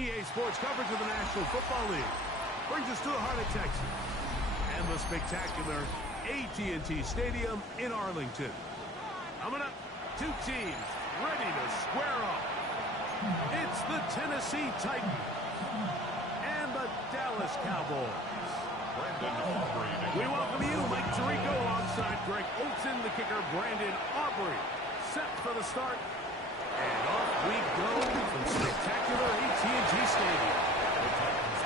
EA Sports coverage of the National Football League brings us to the heart of Texas and the spectacular AT&T Stadium in Arlington. Coming up, two teams ready to square off. It's the Tennessee Titans and the Dallas Cowboys. We welcome you, Mike Tirico, alongside Greg Olson, the kicker, Brandon Aubrey. Set for the start, and off we go from spectacular AT&T Stadium.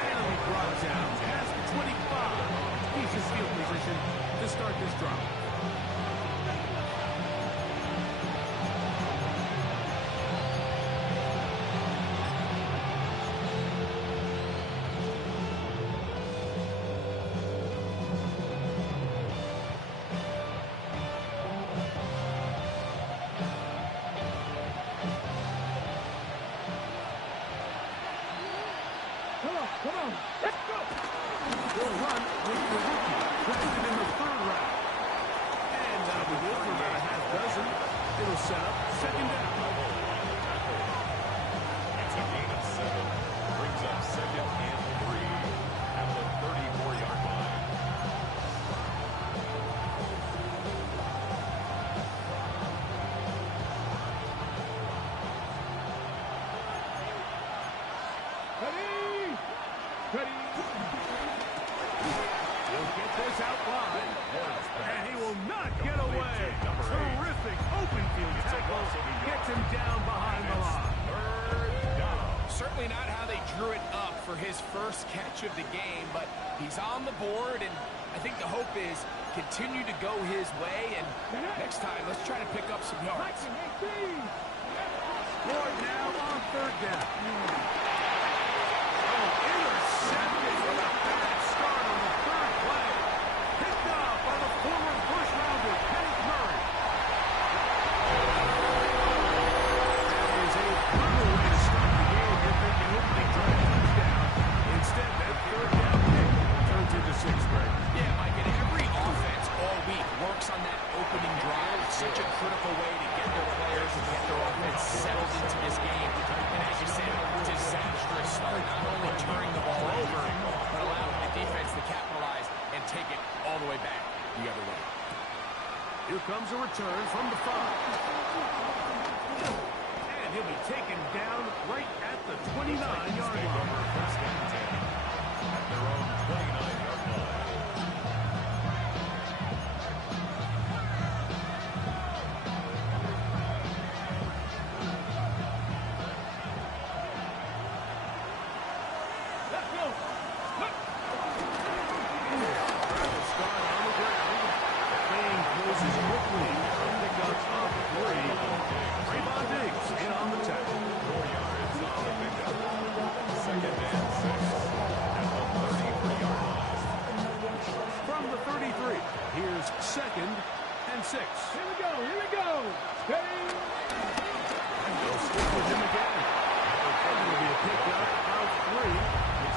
And we brought down past 25. He's in field position to start this drop. Come on, let's go! We'll run with the rookie, drafted in the third round. And that'll be good for about a half dozen. It'll set up second down. It's a gain of 7. Brings up second and 3 at the 34-yard line. He'll get this out wide, and he will not get away. Terrific open field tackle gets him down behind the line. Certainly not how they drew it up for his first catch of the game, but he's on the board, and I think the hope is continue to go his way, and next time, let's try to pick up some yards. Ford now on third down. Intercepted with a bad start on the third play. Picked up by the former first-rounder, Kenneth Murray. That is a brutal way to start the game. You're thinking opening drive touchdown. Instead, that third down pick turns into 6, Greg. Yeah, Mike, and every offense all week works on that opening drive. It's such a critical way to get their players and get their offense settled into this game. And as you said, disastrous start, not only turning the ball over, but allowing the defense to capitalize and take it all the way back the other way. Here comes a return from the 5. And he'll be taken down right at the 29-yard line. First and 10 at their own 29-yard line. Here's second and 6. Here we go. Steady. And they'll stick with him again. It'll be a pickup of 3.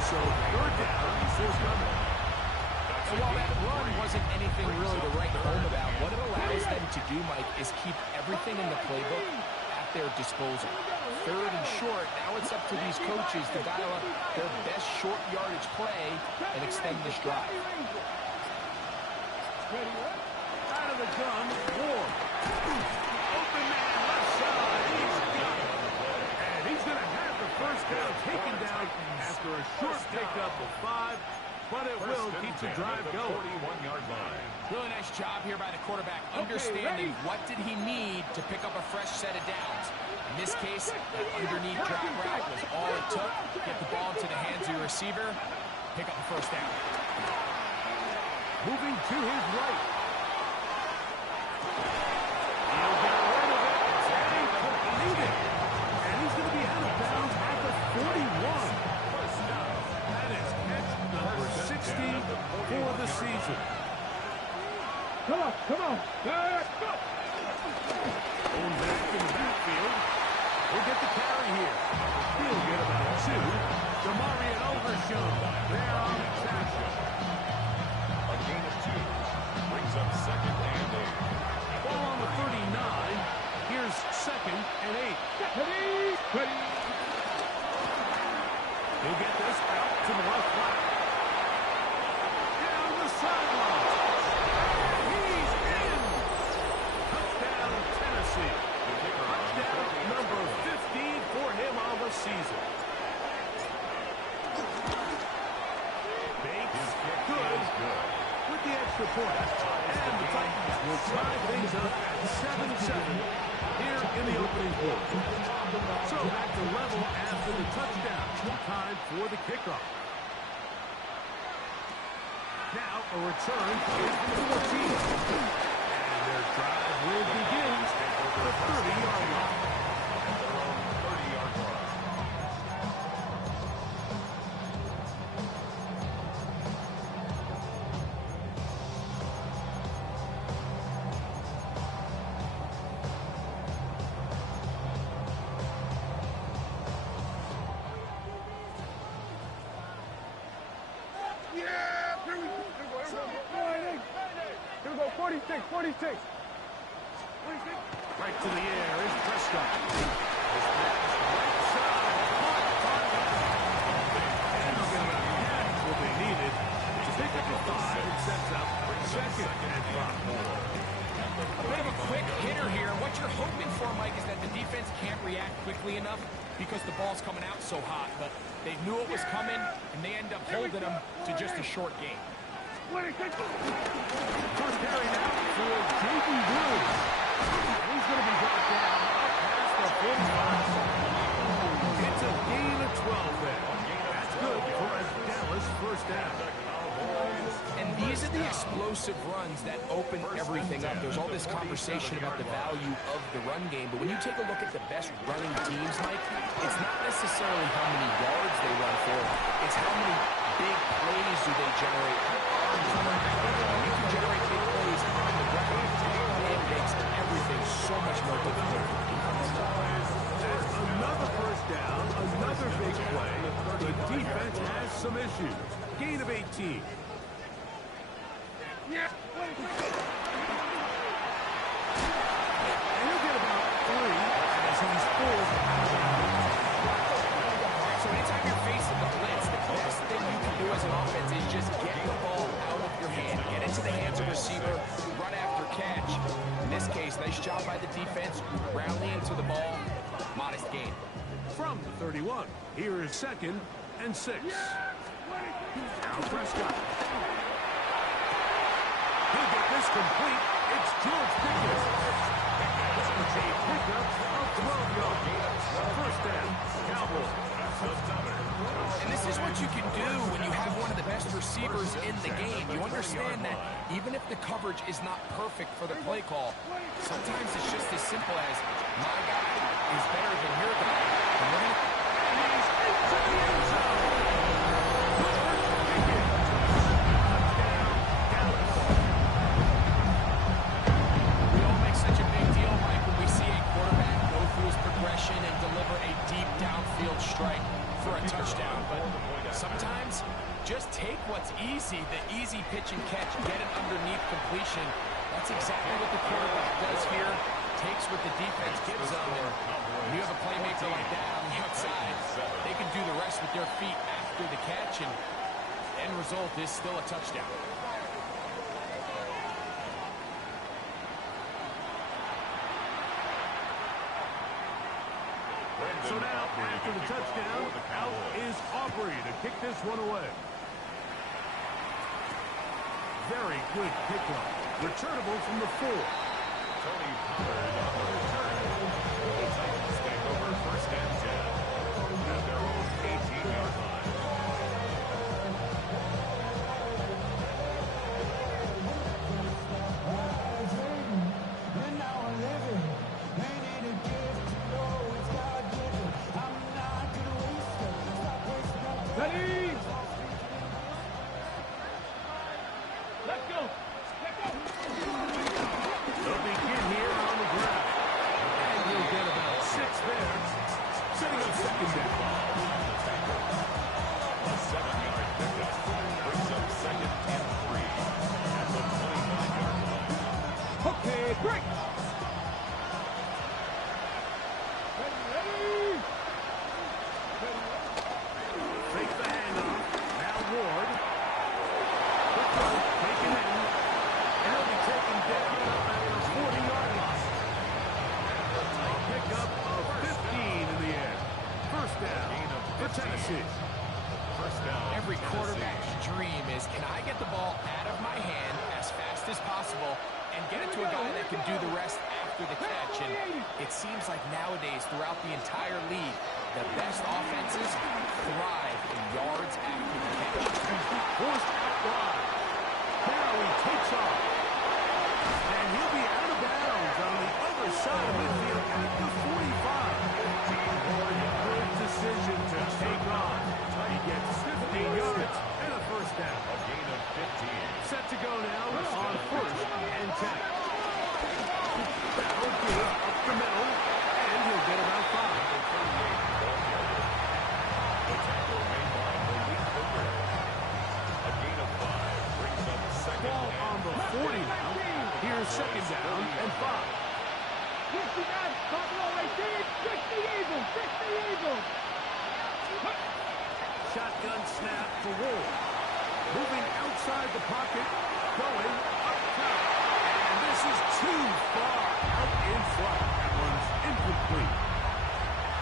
So third down, still coming. And while that run wasn't anything really to write home about, what it allows them to do, Mike, is keep everything in the playbook at their disposal. Third and short, now it's up to these coaches to dial up their best short yardage play and extend this drive. Out of the gun, Ward. Open man, left side. He's got it. And he's going to have the first down taken down after a short pickup of 5. But it will keep the drive going. 41-yard line. Really nice job here by the quarterback, understanding what did he need to pick up a fresh set of downs. In this case, that underneath drop route was all it took. Get the ball into the hands of your receiver, pick up the first down. Moving to his right. He'll get rid of it. And he complete it. And he's going to be out of bounds at the 41. That is catch number 60 for the season. Come on. Let's go. Going back in the backfield. He'll get the carry here. He'll get about 2. Demarion Overshown there on the tackle. A gain of 2. Brings things up at 7-7 here in the opening quarter. So back to level after the touchdown. Time for the kickoff. Now a return is from the 14. And their drive will begin at the 30-yard line. At their own 30-yard line. Here we go, 46, 46. Right to the air is Prescott. His pass right side. And they'll get about half what they needed to pick up a 5 and sets up second and 5. A bit of a quick hitter here. What you're hoping for, Mike, is that the defense can't react quickly enough because the ball's coming out so hot. But they knew it was coming, and they end up holding them to just a short game. First carry now for J.B. Blue. He's going to be brought down up past the 45. It's a gain of 12 there. That's good for a Dallas first down. And these are the explosive runs that open everything up. There's all this conversation about the value of the run game, but when you take a look at the best running teams, Mike, it's not necessarily how many yards they run for, it's how many big plays do they generate. You can generate big plays on the ground, it makes everything so much more difficult. That's another first down, another big play. The defense has some issues. Gain of 18. And he'll get about 3 as he's pulled out. So anytime you're facing the blitz, the best thing you can do as an offense is just get the ball out of your hand. Get into the hands of the receiver, run after catch. In this case, nice job by the defense, rallying to the ball, modest gain. From the 31, here is second and 6. Now Prescott. He'll get this complete. It's George Pickens. It's a pickup of 12 yards. First down, Cowboys. And this is what you can do when you have one of the best receivers in the game. You understand that even if the coverage is not perfect for the play call, sometimes it's just as simple as my guy is better than your guy. And we're gonna... He's into the end zone. We all make such a big deal, Mike, when we see a quarterback go through his progression and deliver a deep downfield strike for a touchdown. But sometimes just take what's easy, the easy pitch and catch, get it underneath completion. That's exactly what the quarterback does here. Takes what the defense gives them, and when you have a playmaker like that on the outside, they can do the rest with their feet after the catch, and the end result is still a touchdown. So now, after the touchdown, out is Aubrey to kick this one away. Very good pickup. Returnable from the 4. Tony Pollard on the return. The Titans take over first and 10 at their own 18-yard line. Ready? Let's go. Let's go. They'll begin here on the ground. And he'll get about 6 there. Setting up second down. A 7-yard pickup brings up second and 3 at the 29-yard line. Okay, break. Ready? Fake the handoff. Now Ward. Quick throw, taken in. And he'll be taken down at the 40-yard line. A pickup of 15 in the air. First down for Tennessee. First down. Every Tennessee. quarterback's dream is, can I get the ball out of my hand as fast as possible and get it to a guy that can do the rest after the catch. And it seems like nowadays, throughout the entire league, the best offenses thrive in yards after the catch. Forced out wide. Now he takes off. And he'll be out of bounds on the other side of midfield at the 45. Good decision to take off. He gets 15 yards and a first down. A gain of 15. Set to go now on 1st and 10. That'll give up the middle, and he'll get about 5. The tackle made by Malik Hooker. A gain of 5 brings up second Ball and on the 40 now. Here's second down and 5. 60 guys, top row, 18, 60 Eagles, 60 Eagles. Shotgun snap for Wolf. Moving outside the pocket, going up top. And this is too far out in front. That one's incomplete.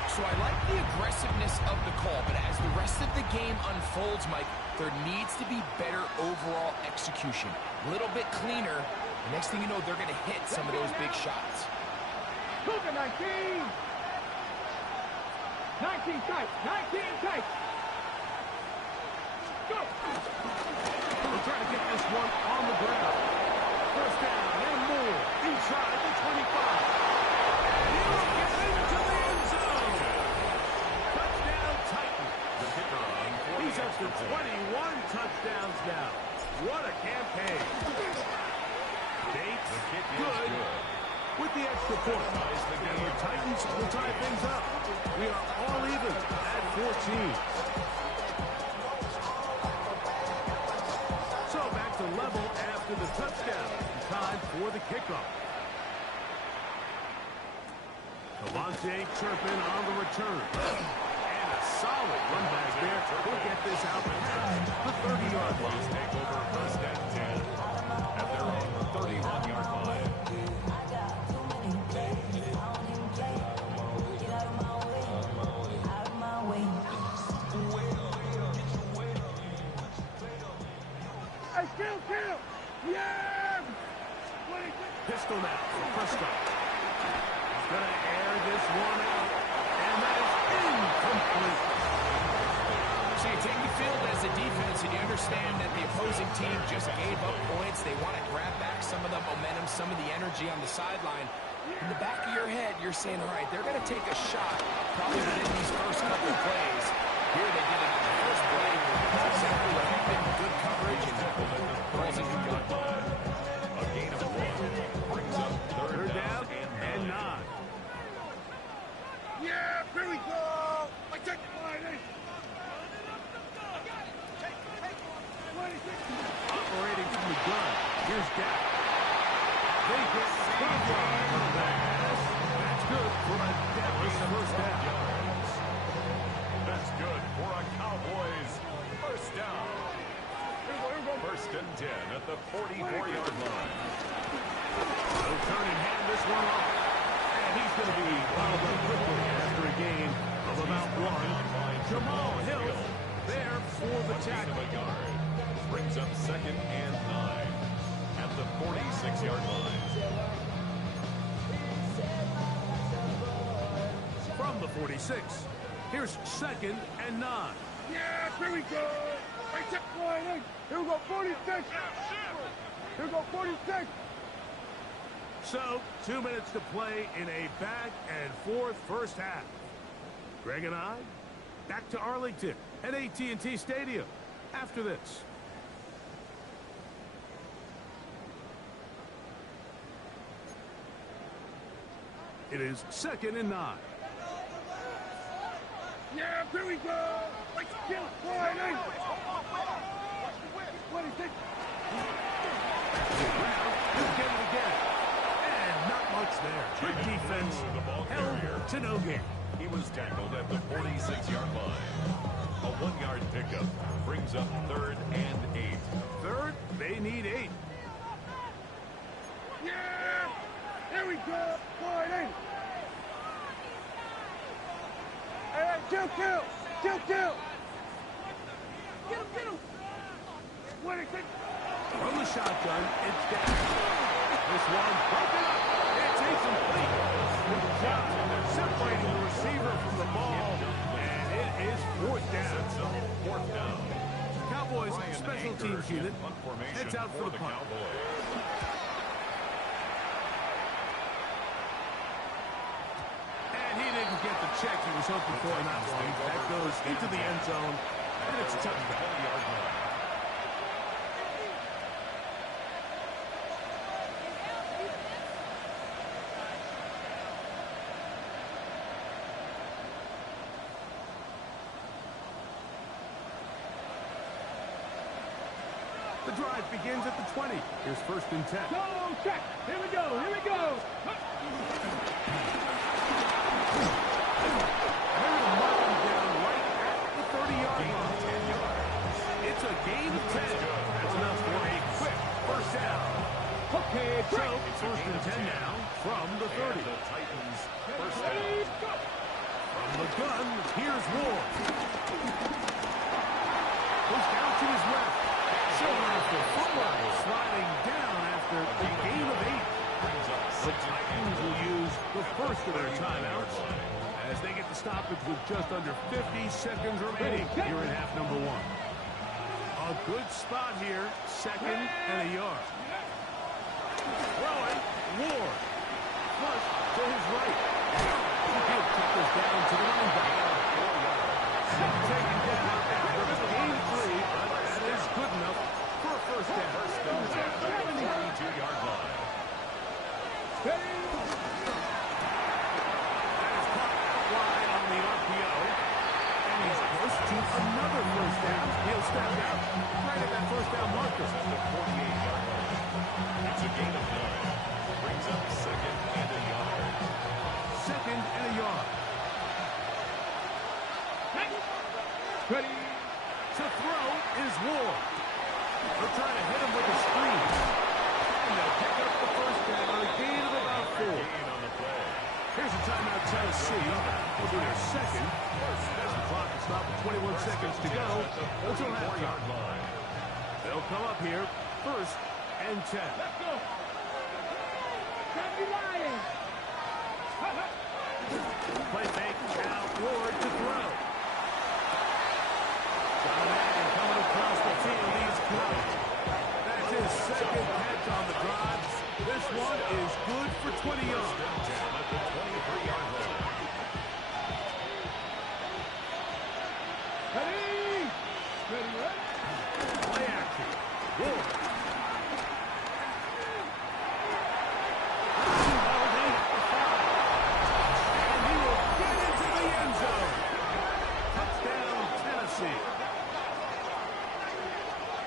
So I like the aggressiveness of the call, but as the rest of the game unfolds, Mike, there needs to be better overall execution. A little bit cleaner. Next thing you know, they're going to hit some of those big shots. Cougar 19. 19 tight, 19 tight. Go. We'll try to get this one on the ground. First down and more inside the 25. And he'll get into the end zone. Touchdown Titan. the kicker on He's up to 21 touchdowns now. What a campaign. Bates, The kick is good. With the extra point. And the Titans will tie things up. We are all even at 14. So back to level after the touchdown. Time for the kickoff. Cavante Turpin on the return. And a solid run back there. He'll get this out past the 30-yard line. Please take over 1st and 10 at their own 31-yard line. Hey, kill. Yeah. Pistol now for Prescott. He's going to air this one out. And that is incomplete. So you take the field as a defense and you understand that the opposing team just gave up points. They want to grab back some of the momentum, some of the energy on the sideline. In the back of your head, you're saying, all right, they're going to take a shot probably within these first couple of plays. Here they did it on the first play. That's exactly what happened. Good coverage and balls in good gun. A gain of 1 brings up third down and 9. Yeah, here we go. I take the line, eh? Operating from the gun. Here's Dak. They get 12 yards on that pass. That's good for a Dallas first down. That's good for a Cowboys first down. 1st and 10 at the 44-yard line. They'll turn and hand this one off. And he's going to be fouled up quickly after a gain of about 1. Jamal Hill there for the tackle. A yard brings up 2nd and 9 at the 46-yard line. From the 46, here's 2nd and 9. Yeah, here we go. I take the line, eh? Here we go, 46. Here we go, 46. So, 2 minutes to play in a back-and-forth first half. Greg and I, back to Arlington at AT&T Stadium after this. It is 2nd and 9. Yeah, here we go. Let's kill line, eh? 26. He'll get it again. And not much there. Good defense. The ball Held carrier. to no gain. He was tackled at the 46-yard line. A 1-yard pickup brings up 3rd and 8. Third, they need 8. Yeah! Here we go! Line, eh? Hey, kill! Get him! 26. From the shotgun, it's down. This one broken up. It's incomplete. Good job separating the receiver from the ball. And it is fourth down. Fourth down. Cowboys special teams unit heads out for the punt. And he didn't get the check he was hoping for in that one. That goes into the end zone, and it's a touchdown. The drive begins at the 20. Here's first and 10. Go, check. Here we go. Here we go. They're going to mark him down right at the 30-yard line. It's a gain of 10. That's enough for a quick first down. Okay, So, first and 10 now from the 30. The Titans first down. From the gun, here's Ward. Goes down to his left. Showing off the footwork, sliding down after a gain of 8. The Titans will use the first of their timeouts as they get the stoppage with just under 50 seconds remaining here in half number 1. A good spot here, second and a yard. Throwing, Ward. Flush to his right. He'll kick this down to the linebacker. Taken down after the gain 3. That is good enough for a first down. First down at the 32-yard line. That is caught out wide on the RPO. And he's close to another first down. He'll step out right at that first down marker. At the 48-yard line. It's a gain of 9. Brings up second and a yard. Second and a yard. Ready. To throw is Ward. They're trying to hit him with a screen. And they'll pick up the first down, a gain of about 4. Gain on the play. Here's a timeout, Tennessee. Will be their second. As the clock is stopped with 21 seconds to go until halftime. Line. They'll come up here, first and 10. Let's go. Can't be lying. Play fake, now Ward to throw. John Allen coming across the field, he's close. That's his second catch on the drive. This one is good for 20 yards. At the 23-yard line. Ready. Ready, ready. Play action. Ward. And he will get into the end zone. Touchdown, Tennessee.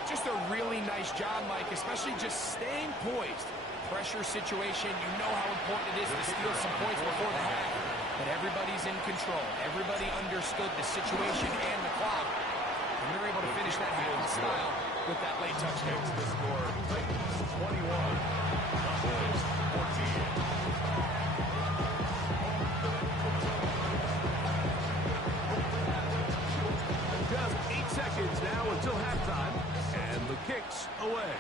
Just a really nice job, Mike, especially just staying poised. Pressure situation, you know how important it is to steal some points before the half. But everybody's in control. Everybody understood the situation and the clock. And they're able to finish that half in style with that late touchdown. The score, Titans 21, Cowboys 14. Just 8 seconds now until halftime, and the kick's away.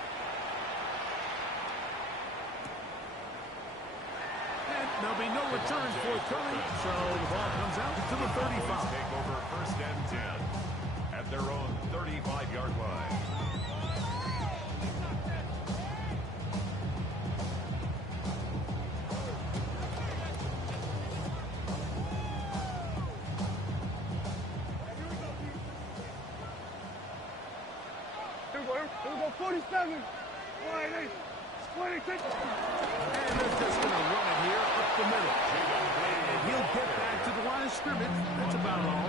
And there'll be no return forthcoming, so the ball comes out to the 35. Take over first and 10 at their own 35-yard line. Here we go, 47. 28. 26. And they're just going to run it here up the middle. And he'll get back to the line of scrimmage. That's about all.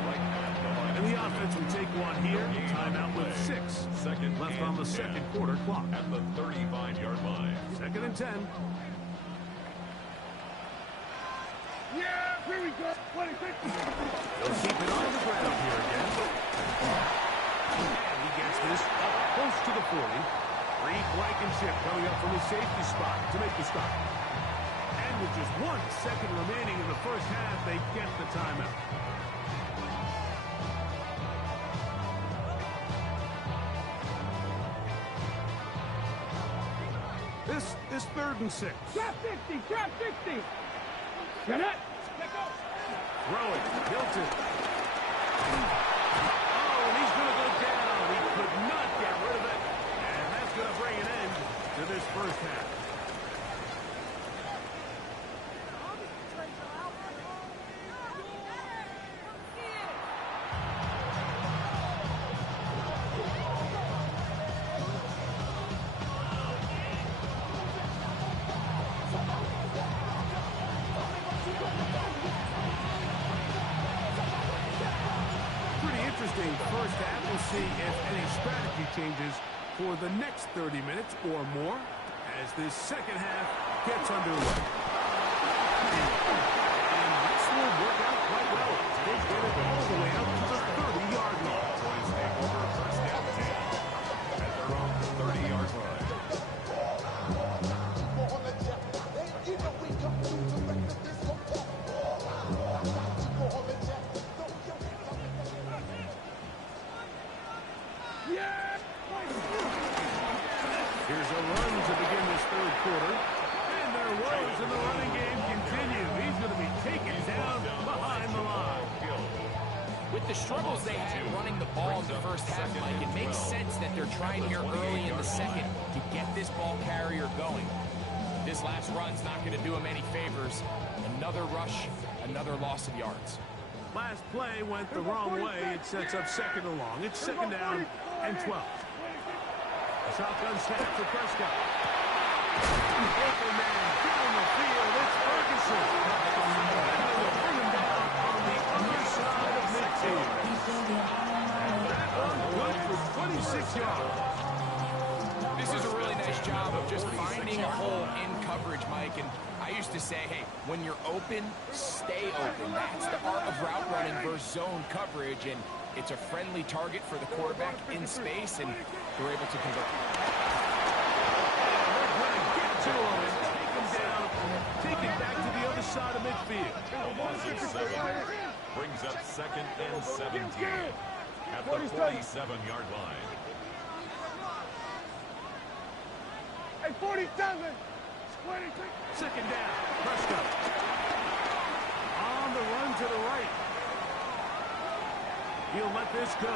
And the offense will take one here. Timeout with 6 seconds left on the second quarter clock. At the 35-yard line. Second and 10. Yeah, here we go. 26. They'll keep it on the ground here again. And he gets this up close to the 40. Reed Blankenship coming up from his safety spot to make the stop. And with just 1 second remaining in the first half, they get the timeout. This is this 3rd and 6. Drop 60, drop 60. Get it. Throw it, Hilton. Oh, and he's going to go down. He could not get rid of it. And that's going to bring an end to this first half. Interesting first half. We'll see if any strategy changes for the next 30 minutes or more as this second half gets underway. And this will work out quite well. They get it all the way out to the 30-yard line. Cowboys take over first down 10 at their own 30-yard line. Here's a run to begin this 3rd quarter. And their woes in the running game continue. He's going to be taken down behind the line. With the struggles they had running the ball in the first half, Mike, it makes sense that they're trying here early in the second to get this ball carrier going. This last run's not going to do him any favors. Another rush, another loss of yards. Last play went the wrong way. It sets up 2nd and long. It's 2nd down and 12. Shotgun snap for Prescott. Open man down the field. It's Ferguson. And they'll bring him down on the other side of midfield. And that one good for 26 yards. This is a really nice job of just finding a hole in coverage, Mike. And I used to say, hey, when you're open, stay open. That's the art of route running versus zone coverage. And it's a friendly target for the quarterback in space, and they're able to convert. They're going to get to him and take him down, take it back to the other side of midfield. Brings up 2nd and 17 at the 47-yard line. Hey, 47. 2nd down. Prescott. On the run to the right. He'll let this go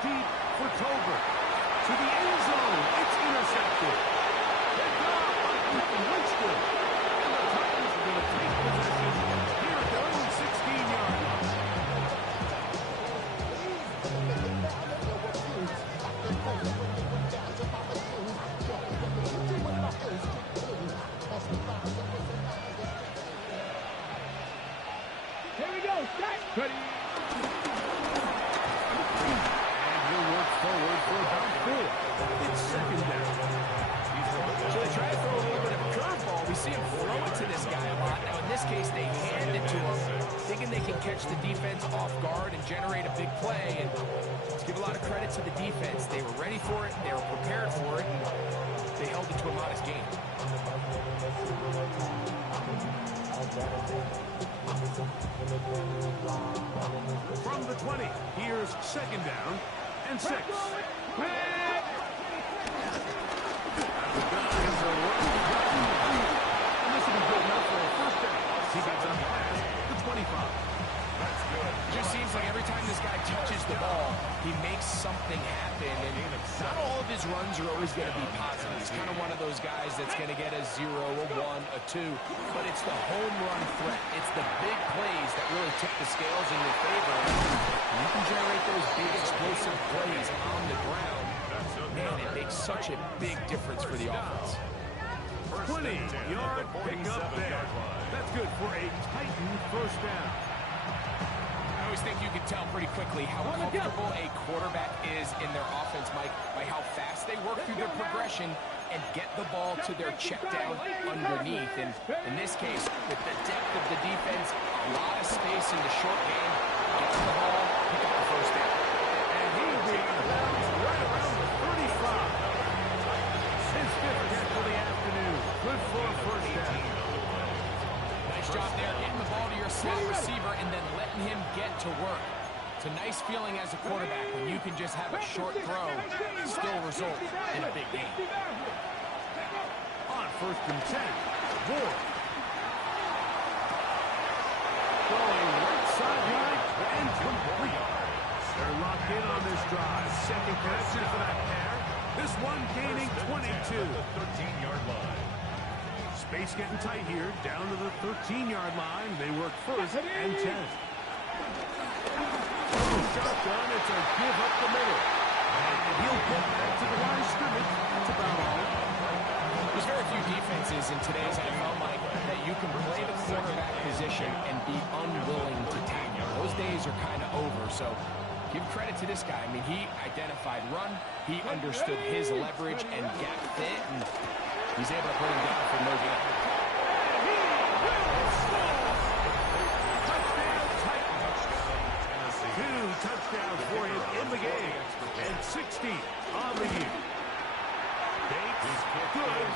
deep for Tolbert. To the end zone. It's intercepted. Picked off by Ethan Winston. And the Titans are going to take possession here at their own 16-yard line. Here we go. Start. Ready. Forward for about 4. It's 2nd down. So they try to throw a little bit of a curveball. We see him throw it to this guy a lot. Now, in this case, they hand it to him, thinking they can catch the defense off guard and generate a big play. And to give a lot of credit to the defense, they were ready for it, they were prepared for it, and they held it to a modest gain. From the 20, here's 2nd down and 6. And this will be good enough for a first down. He gets up past the 25. That's good. It just seems like every time this guy touches the ball, he makes something happen. And not all of his runs are always going to be positive. He's kind of one of those guys that's going to get a 0, a 1, a 2. But it's the home run threat. It's the big plays that really tip the scales in your favor. You can generate those big explosive plays on the ground. Man, it makes such a big difference for the offense. 20-yard pickup there. That's good for a Titan first down. I always think you can tell pretty quickly how comfortable a quarterback is in their offense, Mike, by how fast they work through their progression and get the ball to their check down underneath. And in this case, with the depth of the defense, a lot of space in the short game, get to the ball, pick up the first down. And he's being bounced right around the 35. His 5th hit for the afternoon. Good for a first down. Nice job there, getting the ball to your slot receiver and then letting him get to work. It's a nice feeling as a quarterback when you can just have a short throw and still result in a big game. On first and 10. Ward. Throwing right sideline and complete. They're locked in on this drive. Second connection for that pair. This one gaining 22. The 13-yard line. Space getting tight here. Down to the 13-yard line. They work first and 10. Shotgun. It's a give up the middle. And he'll get back to the line of scrimmage. That's about all. There's very few defenses in today's NFL, Mike, that you can play the quarterback position and be unwilling to tackle. Those days are kind of over, so give credit to this guy. I mean, he identified run, he understood his leverage and gap fit, and he's able to put him down for no gain. Two touchdowns for him in the game, and 60 on the year. Bates, good.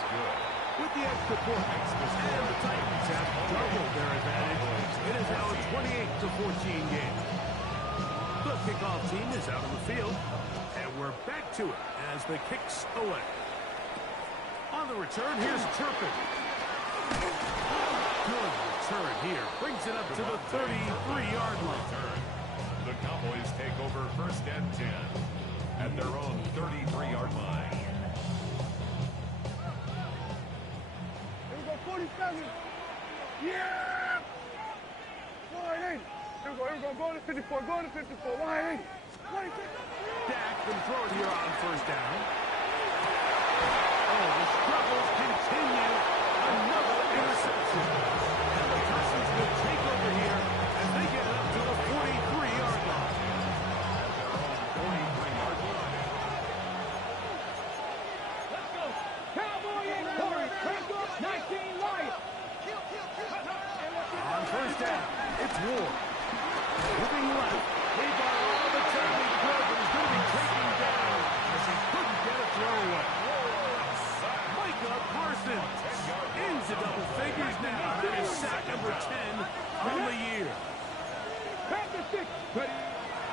With the extra point, and the Titans have doubled their advantage. It is now a 28-14 game. The kickoff team is out on the field, and we're back to it as the kicks away. On the return, here's Turpin. Good return here. Brings it up to the 33-yard line. The Cowboys take over first and 10 at their own 33-yard line. Here we go, 47. Yeah! Wide eight. Here we go, go to 54, go to 54, wide eight. Dak can throw it here on first down. Oh, the struggles continue. Another interception. And the Texans will take over here as they get up to the 43-yard line. Let's go. Cowboy in Corey. Crank up 19 Lions. On first down, it's Ward. Moving left. He got all the time he could, but he's going to be taken down as he couldn't get a throwaway. Micah Parsons into double figures now. That is sack number 10 on the year. Back to 6. Ready.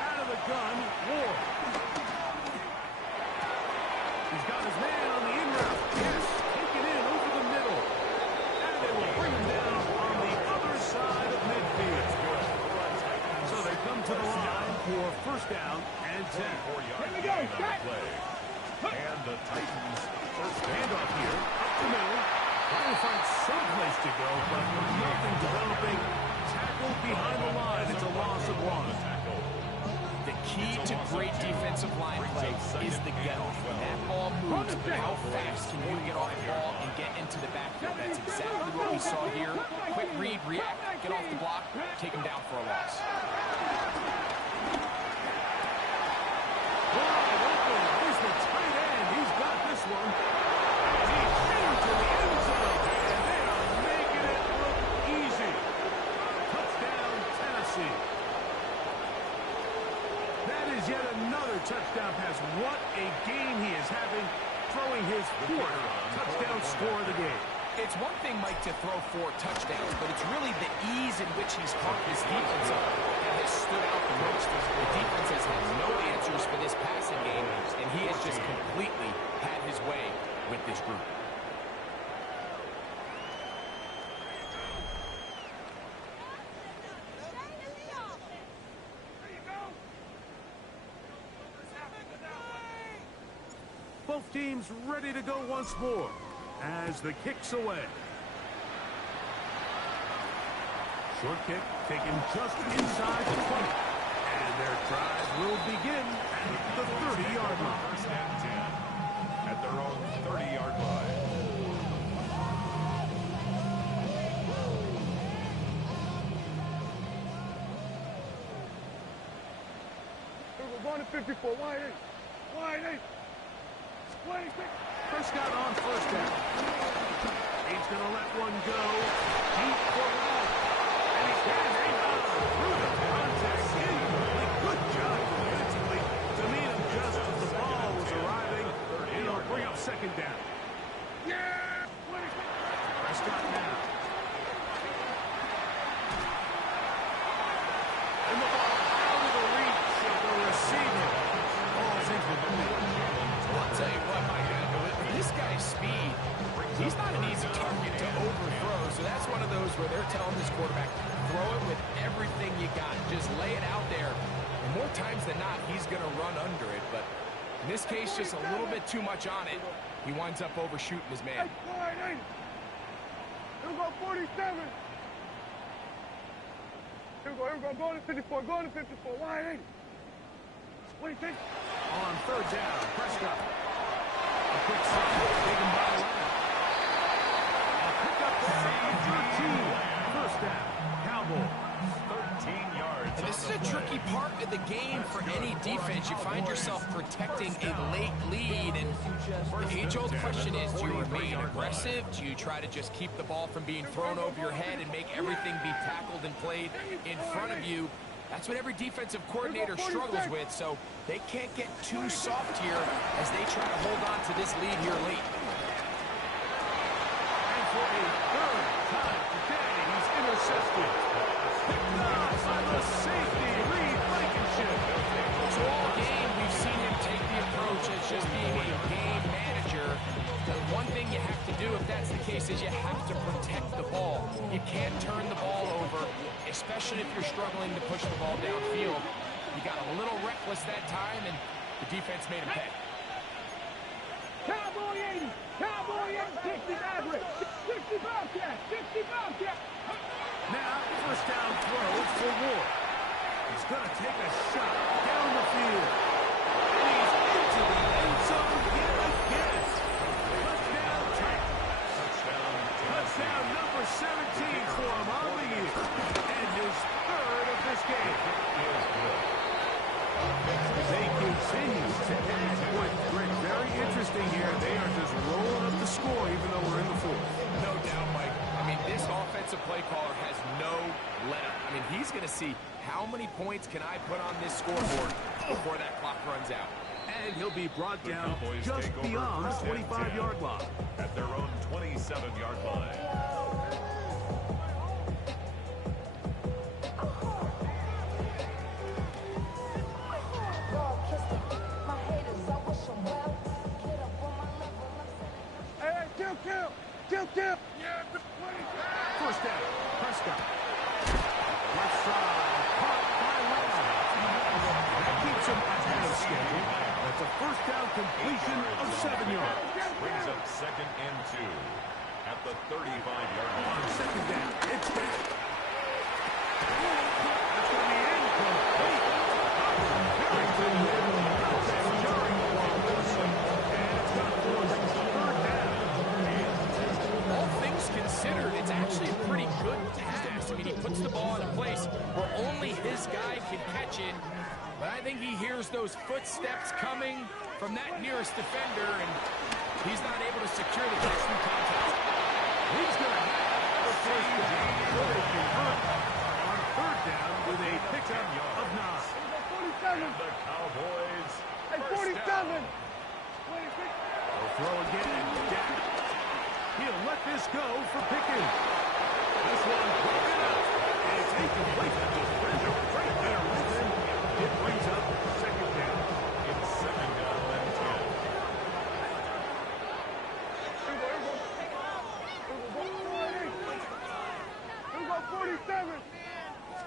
Out of the gun, Ward. He's got his man on the in route. Yes, taken in over the middle. And they will bring him down on the other side of midfield. So they come to the line for first down and 10. Here we go. Shot. And the Titans first Handoff here, up the middle. Trying to find some place to go, but nothing developing. Tackled behind the line. It's a loss of one. The key to great defensive line play is the get-off. When that ball moves, how fast can you get off the ball and get into the backfield? That's exactly what we saw here. Quick read, react, get off the block, take him down for a loss. Wide open. Here's the tight end. He's got this one. He's into the end zone. And they are making it look easy. Touchdown, Tennessee. That is yet another touchdown pass. What a game he is having, throwing his fourth touchdown score of the game. It's one thing, Mike, to throw 4 touchdowns, but it's really the ease in which he's caught this defense up that has stood out the most. The defense has had no answers for this passing game, and he has just completely had his way with this group. Both teams ready to go once more as the kick's away. Short kick taken just inside the 20. And their drive will begin at the 30-yard line. First and 10 at their own 30-yard line. We're going to 54, wide eight. Wide eight. Prescott on first down. He's going to let one go. Deep for Long. And he can hang on through the contact. Incomplete. Good job defensively to meet him just as the ball was arriving. It'll bring up second down. Yeah! Prescott now. And the ball out of the reach of the receiver. Ball's incomplete. I'll tell you what, Mike, with this guy's speed, he's not an easy telling this quarterback, throw it with everything you got. Just lay it out there. And more times than not, he's going to run under it. But in this case, just a little bit too much on it. He winds up overshooting his man. Here we go, 47. Here we go, go to 54, go to 54, wide 80. What do you think? On third down, Prescott. A quick stop, taken by Lamb. A pickup there, 13. First down, Cowboys. 13 yards. And this is a tricky part of the game for any defense. You find yourself protecting a late lead, and the age-old question is, do you remain aggressive? Do you try to just keep the ball from being thrown over your head and make everything be tackled and played in front of you? That's what every defensive coordinator struggles with, so they can't get too soft here as they try to hold on to this lead here late. And for a third time today, he's intercepted. Picked up by the safety, Reed Blankenship. So all game, we've seen him take the approach as just being a game manager. The one thing you have to do if that's the case is you have to protect the ball. You can't turn the ball over, especially if you're struggling to push the ball downfield. You got a little reckless that time, and the defense made him pay. Cowboy 80, Cowboy 80, 60 average, 60 Bobcat, 60 Bobcat. Now, first down throw for Ward. He's going to take a shot down the field. And he's into the end zone yet again. Touchdown, Titans. Touchdown number 17 for him on the year. And his third of this game. They continue to add points. Very interesting here. They are just rolling up the score even though we're in the fourth. No doubt, Mike. I mean, this offensive play caller has no let-up. I mean, he's going to see how many points can I put on this scoreboard before that clock runs out. And he'll be brought down just beyond the 25-yard line. At their own 27-yard line. Kill. First down, Prescott. Left side, caught by Lamb. That keeps him ahead of schedule. That's a first down completion of 7 yards. Brings up 2nd and 2 at the 35-yard line. On second down, it's back. That's going to be incomplete. Harrington with a jarring progress. And it's going to force a third down. All things considered, it's actually a pretty good pass. I mean, he puts the ball in a place where only his guy can catch it. But I think he hears those footsteps coming from that nearest defender, and he's not able to secure the catch through contact. He's going to have the first down. So they convert on third down with a pickup of 9. 47. And the Cowboys. Hey, 47. They'll throw again. Dak. He'll let this go for Pickens. This one broken up. And it's incomplete. The defender right there with him. It brings up second down. It's 2nd down and 10. Here we go, 47.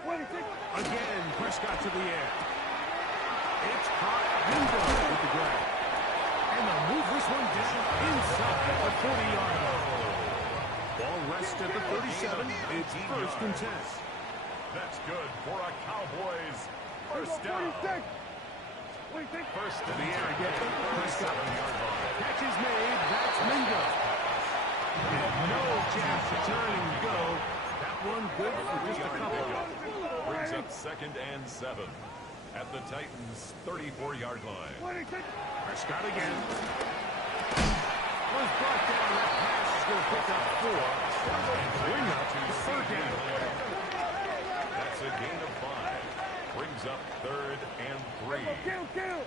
26. Again, Prescott to the air. It's caught. Bingo with the grab. And they'll move this one down inside the 40-yard line. Ball rests at the 37. It's 1st and 10. That's good for a Cowboys first down. 46. 26. First To and the air 10 again. at the Prescott. 37-yard line. Catch is made. That's Mingo. And no chance to turn and go. That one good for just a couple. Brings up 2nd and 7 at the Titans' 34-yard line. 26. Prescott again. Was brought down. That pass is going to pick up 4. And bring up to third down. That's a gain of 5. Brings up 3rd and 3. Kill.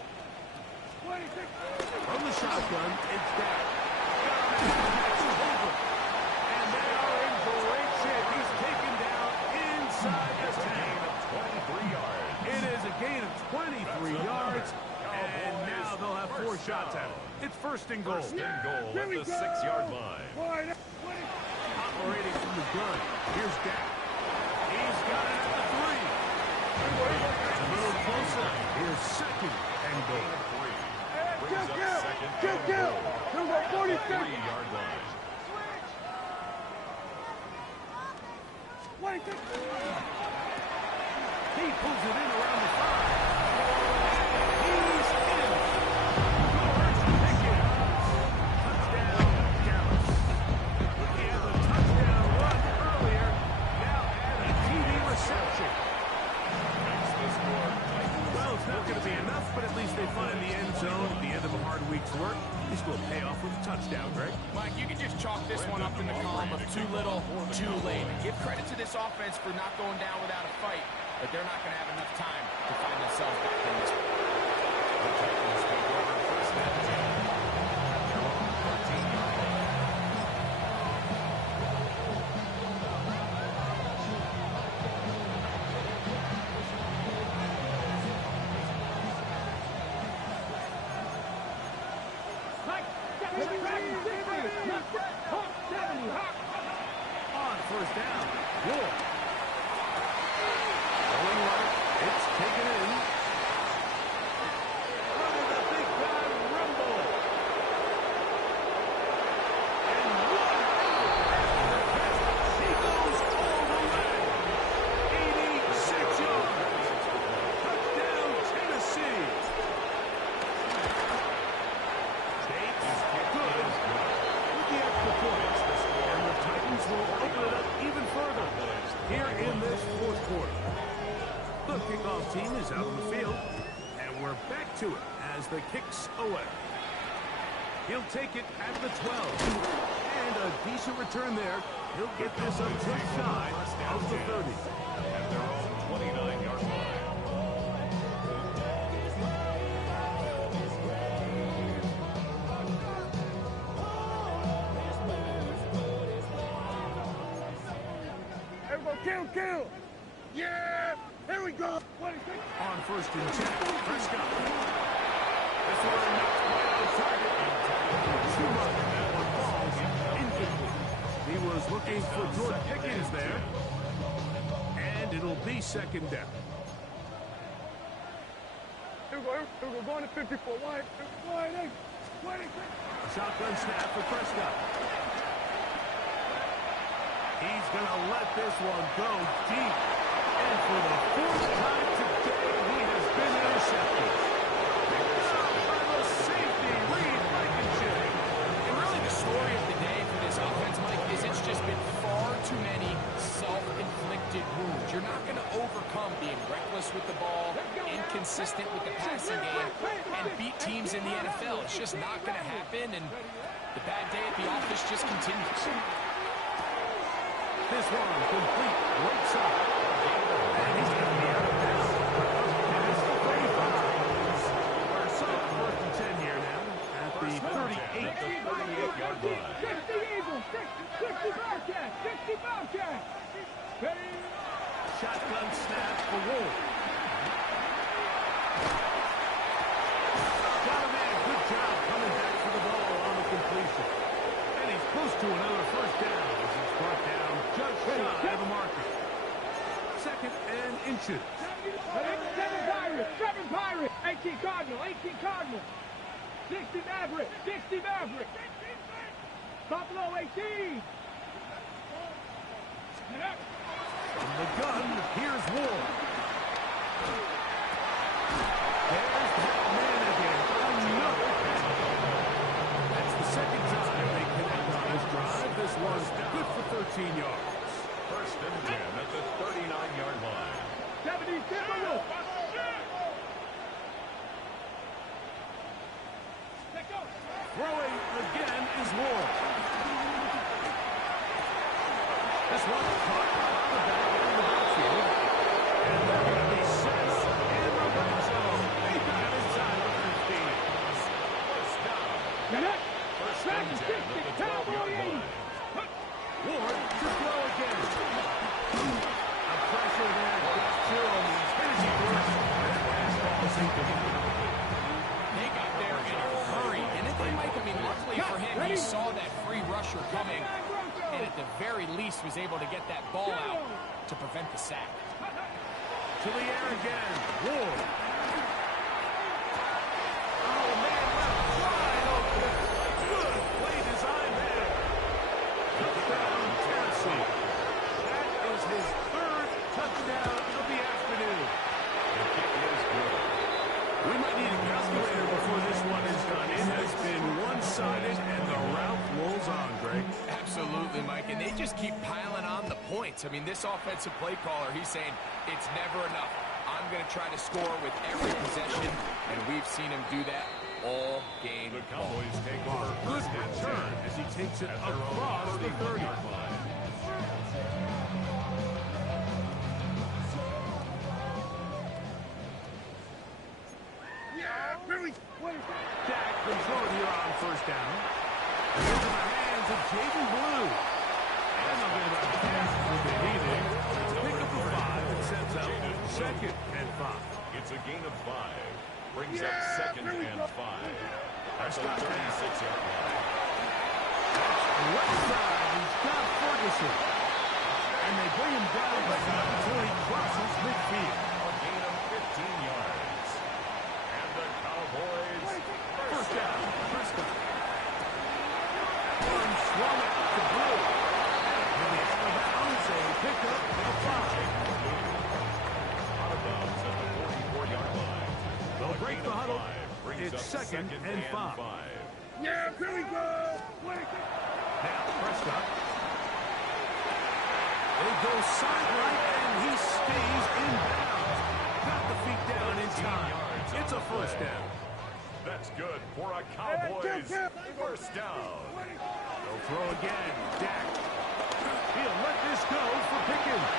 26. From the shotgun, it's Dak. It's over. And they are in great shape. He's taken down inside the 10. 23 yards. It is a gain of 23 yards. And now they'll have 4 shots at it. It's 1st and goal. First and goal at the 6-yard line. Wide. 20. Operating from the gun. Here's Dak. Here's second and goal. Brings up second Kill. and Here goal. we go, 40 3 seconds. yard line. Wait, He pulls it in around the 5. He's in. George Pickens. Touchdown, Dallas. He had the touchdown run earlier. Now add a TD reception. Makes the score. Well, it's not going to be enough, but at least they find the end zone at the end of a hard week's work. At least we'll pay off with a touchdown, Greg. Mike, you can just chalk this one up in the column of too little, too late. Give credit to this offense for not going down without a fight, but they're not going to have enough time to find themselves back in this one. The Titans take over first and 10. Their own 13-yard line. On first down, Ward. Going right, it's taken in. Look at the big guy rumble. And one he goes all the way. 86 yards. Touchdown, Tennessee. Bates, good. With the extra point. And the Titans will open it up even further here in this fourth quarter. The kickoff team is out on the field, and we're back to it as the kicks away. He'll take it at the 12, and a decent return there. He'll get this up just shy of the 30. At their own 29-yard line. Here we go, kill. Yeah, here we go. On first and 10, Prescott. This one not quite on target. Too much. That one falls incomplete. He was looking for George Pickens there. And it'll be second down. Here we go, going to 54. Wide. Shotgun snap for Prescott. He's going to let this one go deep. And for the fourth time today, he has been intercepted. By the safety, Reed Blankenship. And really the story of the day for this offense, Mike, is it's just been far too many self-inflicted wounds. You're not going to overcome being reckless with the ball, inconsistent with the passing game, and beat teams in the NFL. It's just not going to happen, and the bad day at the office just continues. This one complete right side. And he's going to be out of bounds. And it's the 35. We're solid first and 10 here now at the 38. 38-yard line. 60 Bobcat. Shotgun snap for Wolf. Got a man. Good job coming back for the ball on the completion. And he's close to another first down as he's brought down just shy of the marker. Second and inches. 7 Pirates. 18 Cardinal. 60 Maverick. Buffalo 18. From the gun, here's Ward. There's that man again. Another catch. That's the second time they connect on this drive. This one's good for 13 yards. First and 10 at the 39-yard line. 70 Timberwolves. Throwing again is Ward. This one caught on the back end of the backfield. And they're going to be set up in the red zone. They got inside the 15. First down. First and 10 at the 12-yard line. Ward to throw again. A pressure there gets two on these finishing works. That last ball is incomplete. They got there in a hurry, and if they might, I mean, luckily for him, he saw that free rusher coming, and at the very least was able to get that ball out to prevent the sack. To the air again. Ward. points. I mean, this offensive play caller, he's saying it's never enough. I'm going to try to score with every possession, and we've seen him do that all game The long. Cowboys take over Good first and return 10 as he takes it at their own across the 30. 30-yard line. Yeah, Billy. Dak controlling here on first down. Into the hands of Jaden Blue. And they'll get about half what they needed to pick up the 5 and sets up second and 5. It's a gain of 5. Brings up second and 5. That's the 36-yard line. Left side, he's got Ferguson. And they bring him down by 9 until he crosses midfield. A gain of 15 yards. And the Cowboys First down, Prescott. One swung it to Blue. And the out of bounds, a pickup of 5. out of bounds at the 44-yard line. They'll break the huddle. Brings It's up second and 5. Yeah, Billy, go. Now Prescott. They go sideline, and he stays in bounds. Got the feet down in time. It's a first down. That's good for a Cowboys first down. They'll throw again. Dak. He'll let this go for Pickens.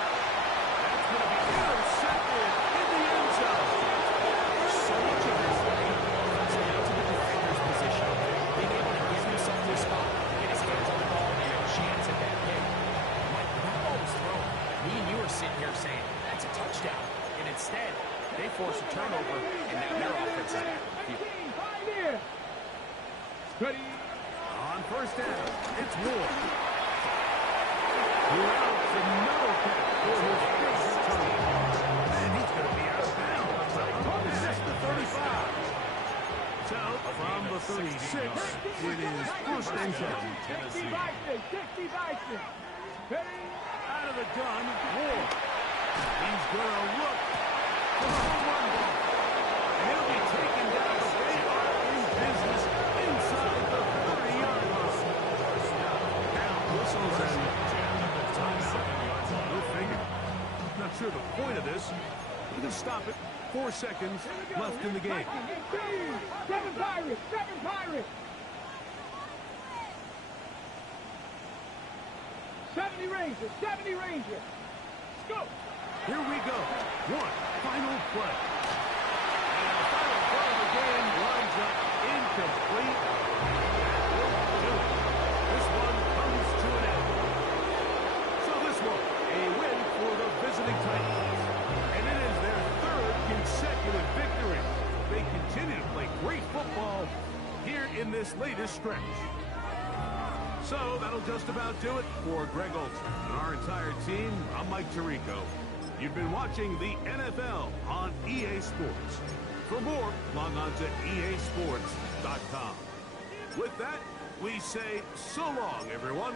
That's going to be intercepted in the end zone. So much of this game comes down to the defender's position. Being able to get himself to a spot, get his hands on the ball, and have a chance at that pick. Mike, when that ball was thrown, me and you are sitting here saying, that's a touchdown. And instead, they force a turnover, and now their offense is back on the field. Ready. On first down, it's Ward. Throughout the middle pick for his first touchdown. And he's going to be out of bounds. That's the 35. So, from the 36, it is first and 10. Tennessee. Out of the gun, Ward. He's going to look for the home run ball. And he'll be taken down. They are in business inside the 30-yard line. Now, whistles and timeout. Go figure. Not sure the point of this. You can stop it. 4 seconds left in the game. 7 Pirates, 7 Pirates. 70 Rangers, 70 Rangers. Go. Here we go. One final play. And the final play of the game lines up incomplete. That will do it. This one comes to an end. So this one, a win for the visiting Titans. And it is their 3rd consecutive victory. They continue to play great football here in this latest stretch. So that'll just about do it for Greg Olson and our entire team. I'm Mike Tirico. You've been watching the NFL on EA Sports. For more, log on to easports.com. With that, we say so long, everyone.